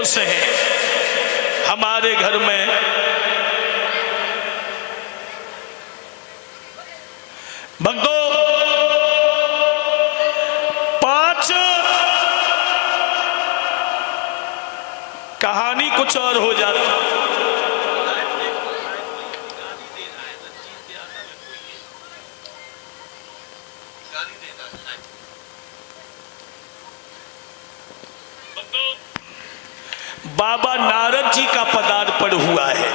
खुश हैं हमारे घर में। भक्तों, 5 कहानी कुछ और हो जाती। बाबा नारद जी का पदार्पण हुआ है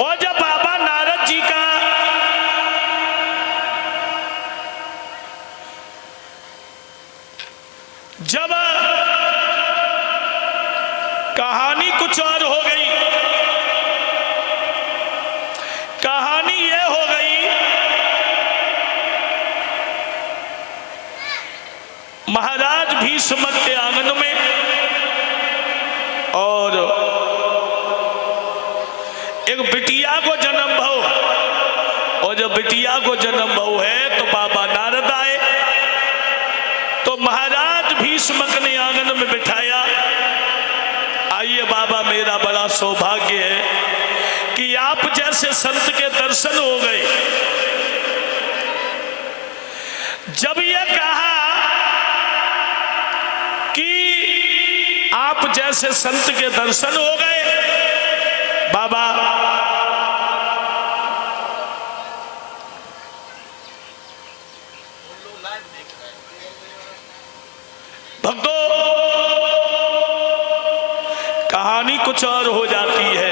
और जब बाबा नारद जी का जब कहानी कुछ और हो गई। कहानी यह हो गई, महाराज भीष्म के आंगन में और एक बिटिया को जन्म भव, और जब बिटिया को जन्म भव है तो बाबा नारद आए तो महाराज भीष्म ने आंगन में बिठाया। आइए बाबा, मेरा बड़ा सौभाग्य है कि आप जैसे संत के दर्शन हो गए। जब ये कहा कि आप जैसे संत के दर्शन हो गए, बाबा भक्तों, कहानी कुछ और हो जाती है।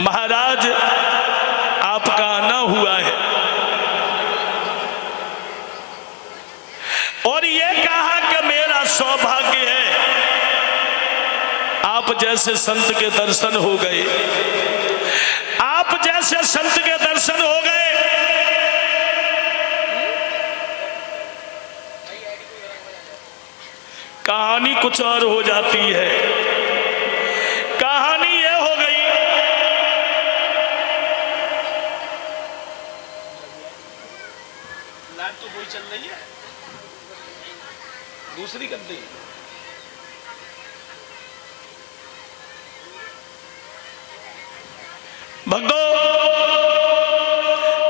महाराज आपका आना हुआ है और ये कहा कि मेरा सौभाग्य है आप जैसे संत के दर्शन हो गए। आप जैसे संत के दर्शन हो गए। कहानी कुछ और हो जाती है। कहानी ये हो गई, लाइट तो वही चल रही है, दूसरी कर दी। भक्तों,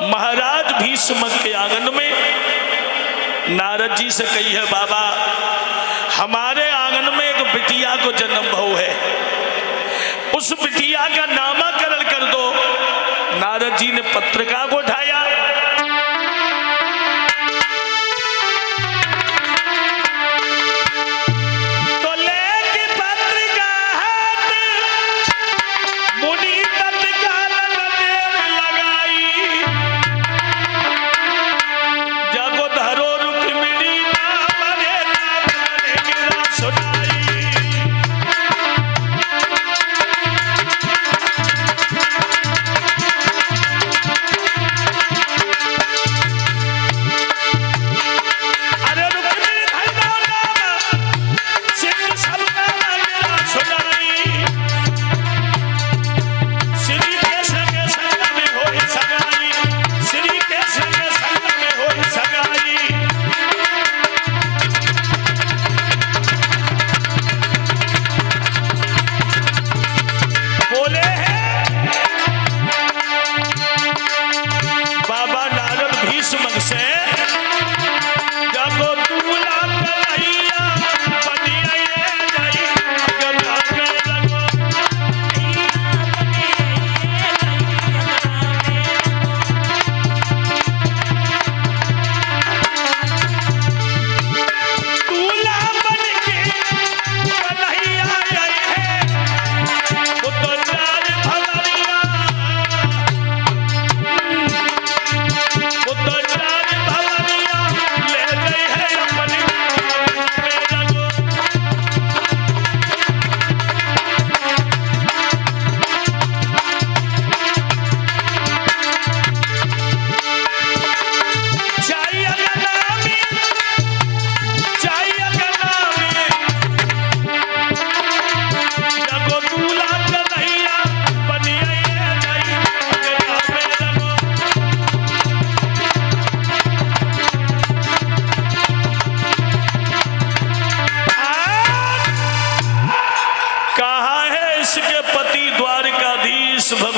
महाराज भीष्म के आंगन में नारद जी से कही है, बाबा हमारे आंगन में एक बिटिया को जन्म भव है, उस बिटिया का नामकरण कर दो। नारद जी ने पत्रिका को उठाया, तो लेके पत्रिका हाथ मुनि तत्काल देर लगाई। जगो धरो रुक्मिणी नाम रे नाम रे गिरा सुनाई।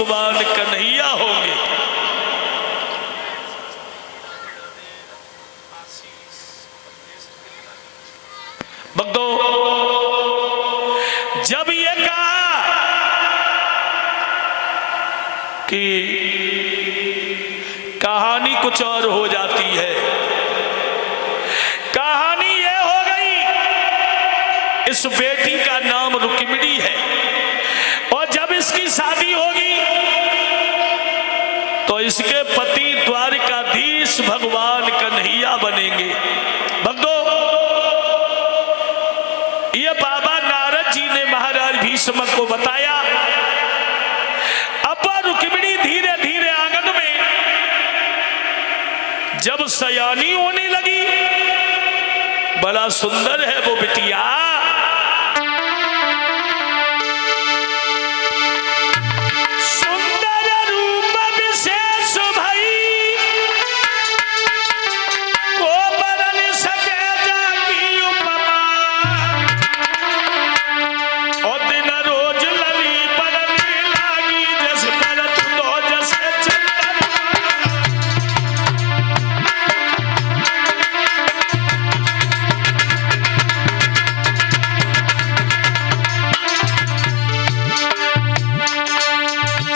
भगवान कन्हैया होंगे। भक्तों, जब ये कहा कि कहानी कुछ और हो जाती है, कहानी ये हो गई, इस बेटी का नाम रुक्मिणी है और जब इसकी शादी होगी तो इसके पति द्वारिकाधीश भगवान कन्हैया बनेंगे। भक्तों, ये बाबा नारद जी ने महाराज भीष्म को बताया। अब रुक्मिणी धीरे धीरे आंगन में जब सयानी होने लगी, बड़ा सुंदर है वो बिटिया,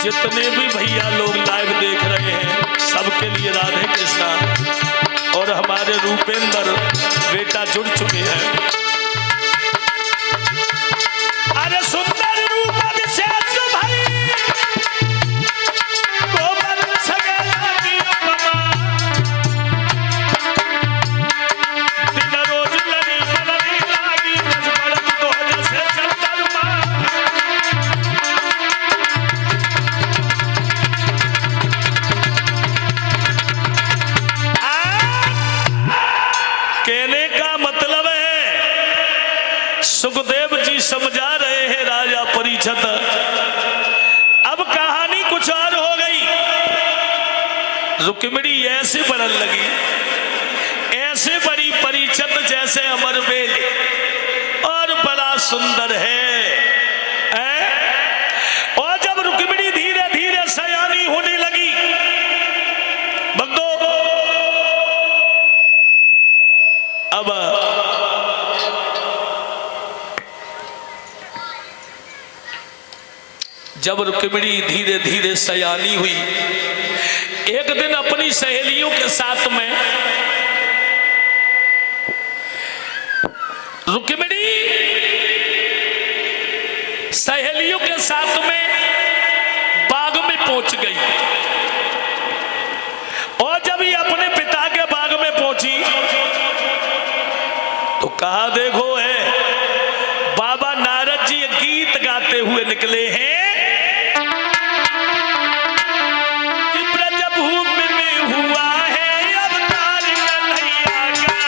जितने भी भैया लोग लाइव देख रहे हैं सबके लिए राधे कृष्णा। और हमारे रूपेंद्र बेटा जुड़ चुके हैं। अरे सुंदर रूप विशेष भाई गोबर सगेला की उपमा, दिन रोज लड़ी पलड़ी लागी, बस बड़क तो जैसे चंद्रमा। कहने का मतलब है, सुखदेव जी समझा रहे हैं राजा परीक्षित, अब कहानी कुछ और हो गई। रुक्मिणी ऐसे बढ़ने लगी, ऐसे बड़ी परीक्षित जैसे अमरबेल, और बड़ा सुंदर है। और जब रुक्मिणी धीरे धीरे सयानी होने लगी, भक्तों, अब जब रुक्मिणी धीरे धीरे सयानी हुई, एक दिन अपनी सहेलियों के साथ में रुक्मिणी सहेलियों के साथ में बाग में पहुंच गई। और जब ये अपने पिता के बाग में पहुंची तो कहा, देखो है बाबा नारद जी गीत गाते हुए निकले हैं कि ब्रजभूमि में हुआ है अवतार कन्हैया का।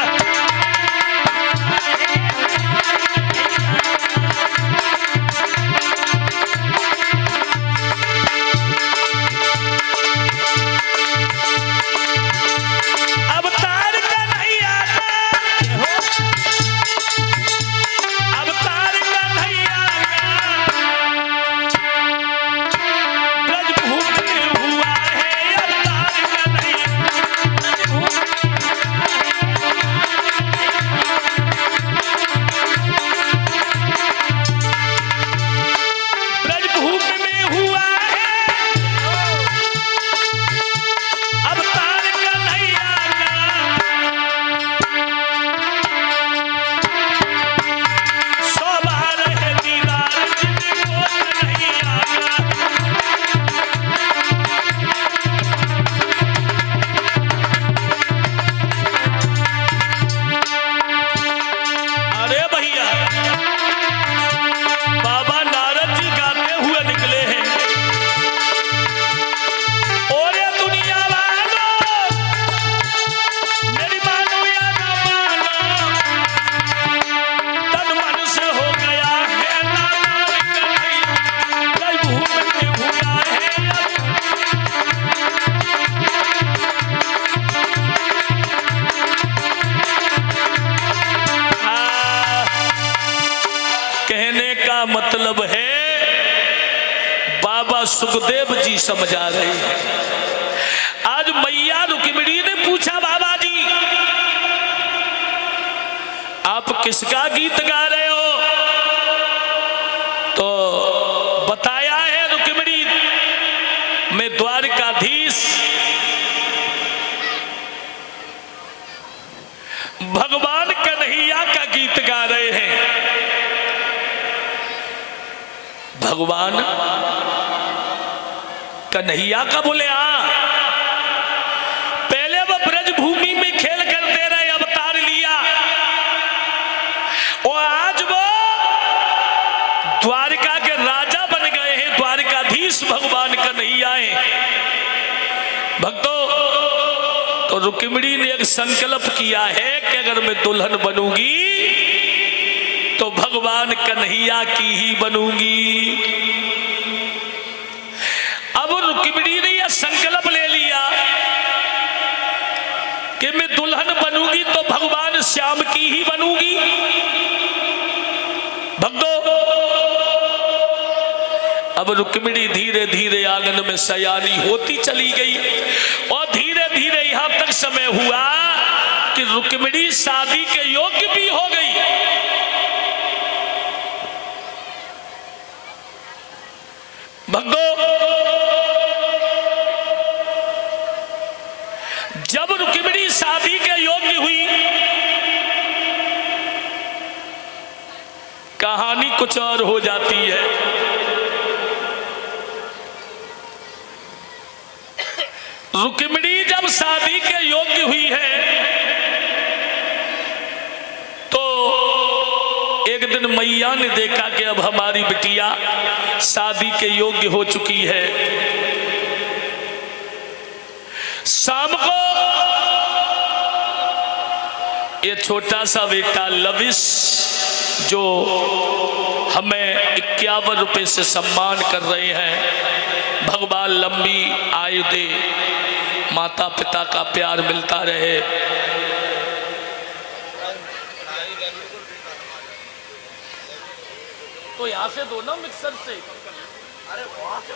सुखदेव जी समझा रहे हैं। आज मैया रुक्मिणी ने पूछा, बाबा जी आप किसका गीत गा रहे हो? तो बताया है रुक्मिणी, मैं द्वारकाधीश भगवान कन्हैया का गीत गा रहे हैं। भगवान कन्हैया का? बोले हाँ, पहले वो ब्रज भूमि में खेल करते रहे, अवतार लिया, और आज वो द्वारका के राजा बन गए हैं, द्वारकाधीश भगवान कन्हैया हैं। भक्तों, तो रुक्मिणी ने एक संकल्प किया है कि अगर मैं दुल्हन बनूंगी तो भगवान कन्हैया की ही बनूंगी। अब रुक्मिणी ने यह संकल्प ले लिया कि मैं दुल्हन बनूंगी तो भगवान श्याम की ही बनूंगी। भक्तों, अब रुक्मिणी धीरे धीरे आंगन में सयानी होती चली गई, और धीरे धीरे यहां तक समय हुआ कि रुक्मिणी शादी के योग्य भी हो गई। भक्तों, जब रुक्मिणी शादी के योग्य हुई, कहानी कुछ और हो जाती है। रुक्मिणी जब शादी के योग्य हुई है तो एक दिन मैया ने देखा कि अब हमारी बिटिया शादी के योग्य हो चुकी है। शाम को ये छोटा सा बेटा लविश, जो हमें 51 रुपए से सम्मान कर रहे हैं, भगवान लंबी आयु दे, माता पिता का प्यार मिलता रहे। तो यहाँ से दो ना मिक्सर से। अरे वहां से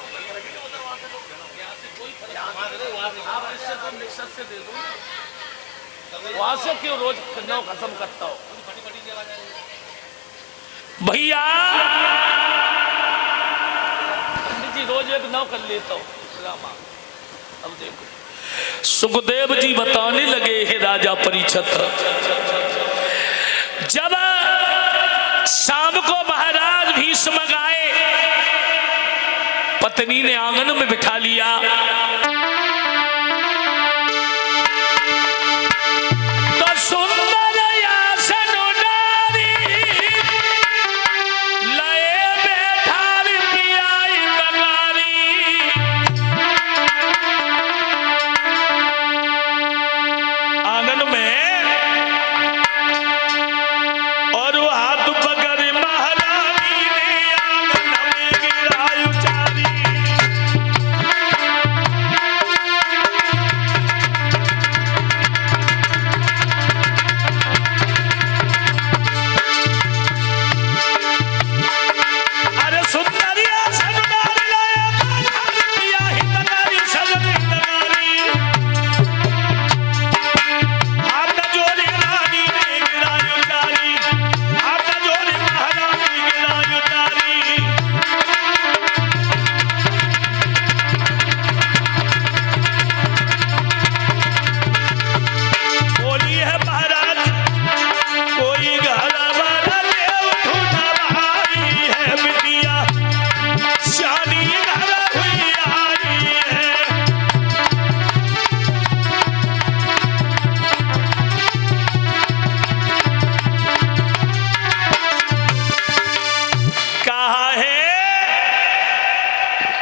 आप इससे तो मिक्सर से दे दो। वहां से क्यों रोज खत्म करता हो भैया? पंडित जी रोज एक नौ कर लेता हूँ रामा। अब देखो, सुखदेव जी बताने लगे, हे राजा परीक्षित, जब शाम को महाराज भीष्म आए, पत्नी ने आंगन में बिठा लिया,